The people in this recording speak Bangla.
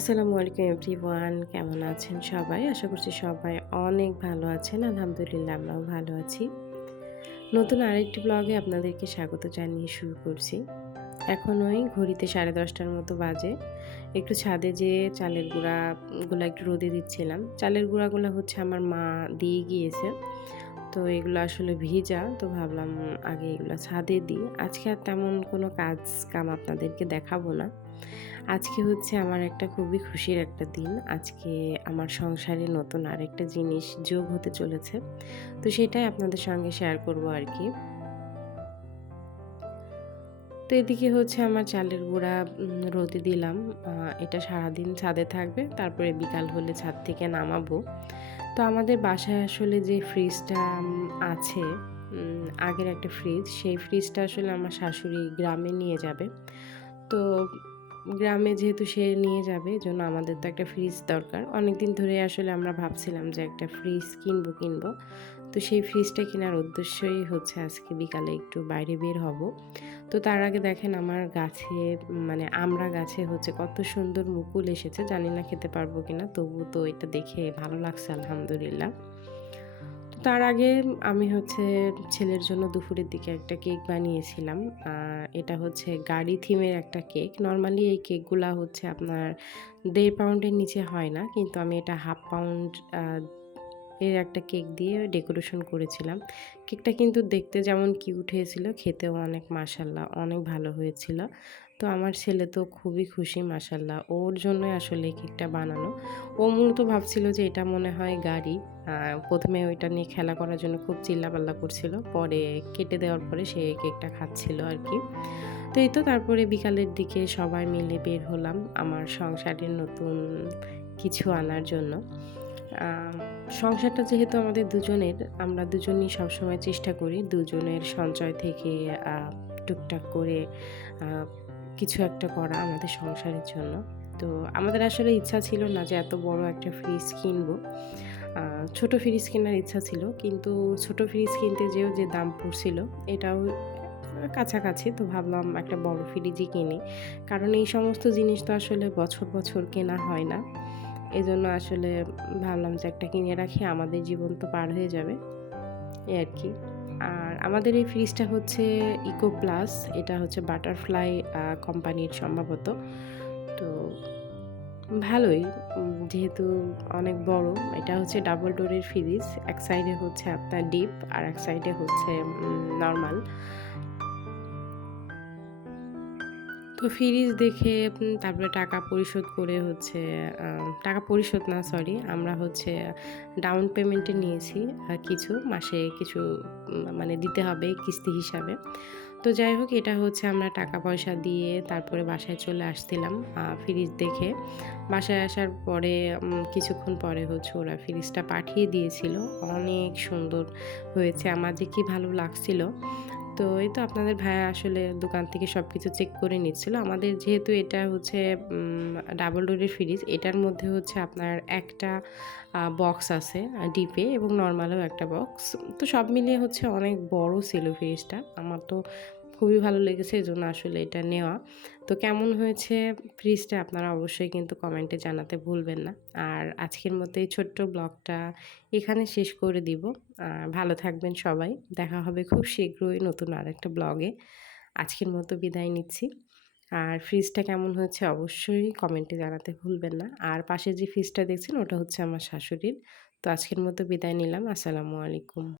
আসসালামু আলাইকুম এভরিওয়ান, কেমন আছেন সবাই? আশা করছি সবাই অনেক ভালো আছেন। আলহামদুলিল্লাহ আমরাও ভালো আছি। নতুন আরেকটি ব্লগে আপনাদেরকে স্বাগত জানিয়ে শুরু করছি। এখন ওই ঘড়িতে 10:30টার মতো বাজে। একটু ছাদে যেয়ে চালের গুঁড়া একটু রোদে দিচ্ছিলাম। চালের গুঁড়াগুলো হচ্ছে আমার মা দিয়ে গিয়েছে। তো এগুলো আসলে ভিজা, তো ভাবলাম আগে এগুলো ছাদে দিই। আজকে আর তেমন কোনো কাজ-কাম আপনাদেরকে দেখাবো না। আজকে হচ্ছে আমার একটা খুবই খুশির একটা দিন। আজকে আমার সংসারে নতুন আরেকটা জিনিস যোগ হতে চলেছে। তো সেটাই আপনাদের সঙ্গে শেয়ার করব আরকি। তো এদিকে হচ্ছে আমার চালের গুঁড়া রোদে দিলাম। আ এটা সারাদিন ছাদে থাকবে। তারপরে বিকাল হলে ছাদ থেকে নামাবো। তো আমাদের বাসায় আসলে যে ফ্রিজটা আছে, আগের একটা ফ্রিজ, সেই ফ্রিজটা আসলে আমার শাশুড়ি গ্রামে নিয়ে যাবে। তো গ্রামে যেহেতু সে নিয়ে যাবে, এজন্য আমাদের তো একটা ফ্রিজ দরকার। অনেকদিন ধরে আসলে আমরা ভাবছিলাম যে একটা ফ্রিজ কিনবো। তো সেই ফ্রিজটা কেনার উদ্দেশ্যই হচ্ছে আজকে বিকালে একটু বাইরে বের হব। তো তার আগে দেখেন আমার গাছে, মানে আমড়া গাছে হচ্ছে কত সুন্দর মুকুল এসেছে। জানি না খেতে পারবো কিনা, তবু তো এটা দেখে ভালো লাগছে আলহামদুলিল্লাহ। তো তার আগে আমি হচ্ছে ছেলের জন্য দুপুরের দিকে একটা কেক বানিয়েছিলাম। এটা হচ্ছে গাড়ি থিমের একটা কেক। নরমালি এই কেকগুলা হচ্ছে আপনার 1.5 পাউন্ডের নিচে হয় না। কিন্তু আমি এটা 1/2 পাউন্ড এর একটা কেক দিয়ে ডেকোরেশন করেছিলাম। কেকটা কিন্তু দেখতে যেমন কিউট হয়েছিল, খেতেও অনেক মাশাআল্লাহ অনেক ভালো হয়েছিল। তো আমার ছেলে তো খুবই খুশি মাশাআল্লাহ। ওর জন্যই আসলে এই কেকটা বানানো। ও মূলত ভাবছিল যে এটা মনে হয় গাড়ি। ১ম এ ওইটা নিয়ে খেলা করার জন্য খুব চিল্লাপাল্লা করছিল। পরে কেটে দেওয়ার পরে সে কেকটা খাচ্ছিল আরকি। তো এই তো তারপরে বিকালের দিকে সবাই মিলে বের হলাম আমার সংসারের নতুন কিছু আনার জন্য। আম সংসারটা যেহেতু আমাদের দুজনের, আমরা দুজনই সবসময় চেষ্টা করি দুজনের সঞ্চয় থেকে আ টুকটাক করে আ কিছু একটা করা আমাদের সংসারের জন্য। তো আমাদের আসলে ইচ্ছা ছিল না যে এত বড় একটা ফ্রিজ কিনবো। আ ছোট ফ্রিজ কেনার ইচ্ছা ছিল। কিন্তু ছোট ফ্রিজ কিনতে যেয়েও যে দাম পড়ছিল, এটাও কাছাকাছি। তো ভাবলাম একটা বড় ফ্রিজই কিনি। কারণ এই সমস্ত জিনিস তো আসলে বছর কেনা হয় না। এজন্য আসলে ভাবলাম যে একটা কিনে রাখি, আমাদের জীবন তো পার হয়ে যাবে, এই আরকি। আর আমাদের এই ফ্রিজটা হচ্ছে ইকো প্লাস, এটা হচ্ছে বাটারফ্লাই কোম্পানির সম্ভবত। তো ভালোই, যেহেতু অনেক বড়, এটা হচ্ছে ডাবল ডোরের ফ্রিজ। এক সাইডে হচ্ছে আপনার ডিপ আর এক সাইডে হচ্ছে নরমাল। তো ফ্রিজ দেখে তারপরে টাকা পরিশোধ করে হচ্ছে, আ টাকা পরিশোধ না, সরি, আমরা হচ্ছে ডাউন পেমেন্টে নিয়েছি কিছু, মাসে কিছু মানে দিতে হবে কিস্তি হিসাবে। তো যাই হোক, এটা হচ্ছে আমরা টাকা পয়সা দিয়ে তারপরে বাসায় চলে আসছিলাম ফ্রিজ দেখে। বাসায় আসার পরে কিছুক্ষণ পরে হচ্ছে ওরা ফ্রিজটা পাঠিয়ে দিয়েছিল। অনেক সুন্দর হয়েছে। আমার যে কি ভালো লাগছিল। তো এই তো আপনাদের ভাইয়া আসলে দোকান থেকে সবকিছু চেক করে নিচ্ছিল। আমাদের যেহেতু এটা হচ্ছে ডাবল ডোরের ফ্রিজ, এটার মধ্যে হচ্ছে আপনার একটা বক্স আছে ডিপে, এবং নরমালেও একটা বক্স। তো সব মিলিয়ে হচ্ছে অনেক বড় ছিল ফ্রিজটা। আমার তো খুবই ভালো লেগেছে, এজন্য আসলে এটা নেওয়া। তো কেমন হয়েছে ফ্রিজটা আপনারা অবশ্যই কিন্তু কমেন্টে জানাতে ভুলবেন না। আর আজকের মতো এই ছোট্ট ব্লগটা এখানে শেষ করে দিব। ভালো থাকবেন সবাই। দেখা হবে খুব শীঘ্রই নতুন আরেকটা ব্লগে। আজকের মতো বিদায় নিচ্ছি। আর ফ্রিজটা কেমন হয়েছে অবশ্যই কমেন্টে জানাতে ভুলবেন না। আর পাশে যে ফ্রিজটা দেখছেন ওটা হচ্ছে আমার শাশুড়ির। তো আজকের মতো বিদায় নিলাম। আসসালামু আলাইকুম।